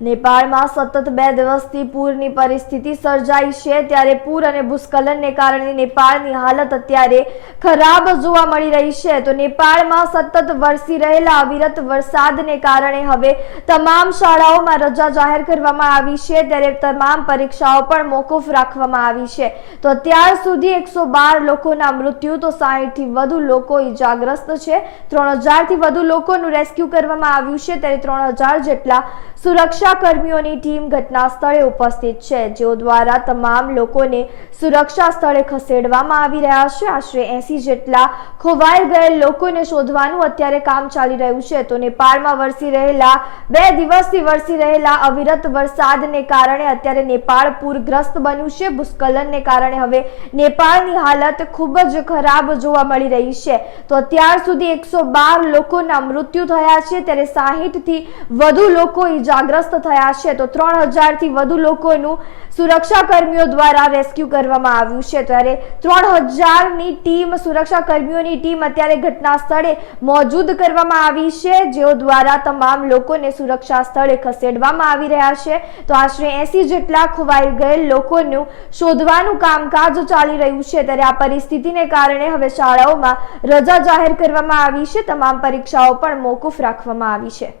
નેપાળમાં સતત બે દિવસથી પૂરની પરિસ્થિતિ સર્જાઈ છે, ત્યારે પૂર અને ભૂસ્ખલનને કારણે નેપાળની હાલત અત્યારે ખરાબ જોવા મળી રહી છે. તો નેપાળમાં સતત વરસી રહેલા અવિરત વરસાદને કારણે હવે તમામ શાળાઓમાં રજા જાહેર કરવામાં આવી છે, ત્યારે તમામ પરીક્ષાઓ પણ મોકૂફ રાખવામાં આવી છે. તો અત્યાર સુધી એકસો બાર લોકોના મૃત્યુ, તો સાહીઠથી વધુ લોકો ઈજાગ્રસ્ત છે. ત્રણ હજારથી વધુ લોકોનું રેસ્ક્યુ કરવામાં આવ્યું છે, ત્યારે ત્રણ હજાર જેટલા સુરક્ષા કર્મીઓની ટીમ ઘટના સ્થળે ઉપસ્થિત છે, જેઓ દ્વારા તમામ લોકોને સુરક્ષા સ્થળે ખસેડવામાં આવી રહ્યા છે. આશરે એસી જેટલા ખોવાઈ ગયેલ લોકોને શોધવાનું અત્યારે કામ ચાલી રહ્યું છે. તો નેપાળમાં વરસી રહેલા, બે દિવસથી વરસી રહેલા અવિરત વરસાદને કારણે અત્યારે નેપાળ પૂરગ્રસ્ત બન્યું છે. ભૂસ્ખલનને કારણે હવે નેપાળની હાલત ખૂબ જ ખરાબ જોવા મળી રહી છે. તો અત્યાર સુધી એકસો બાર લોકોના મૃત્યુ થયા છે. ત્યારે સાહીઠથી વધુ લોકો ઈજાગ્રસ્ત થયા છે તો ત્રણ હજારથી વધુ લોકોનું સુરક્ષા કર્મીઓ દ્વારા રેસ્ક્યુ કરવામાં આવ્યું છે. ત્યારે ત્રણ હજારની ટીમ સુરક્ષા કર્મીઓની ટીમ અત્યારે ઘટના સ્થળે મોજૂદ કરવામાં આવી છે. જેઓ દ્વારા તમામ લોકોને સુરક્ષા સ્થળે ખસેડવામાં આવી રહ્યા છે. તો આશરે એસી જેટલા ખોવાઈ ગયેલ લોકોનું શોધવાનું કામકાજ ચાલી રહ્યું છે. ત્યારે આ પરિસ્થિતિને કારણે હવે શાળાઓમાં રજા જાહેર કરવામાં આવી છે. તમામ પરીક્ષાઓ પણ મોકૂફ રાખવામાં આવી છે.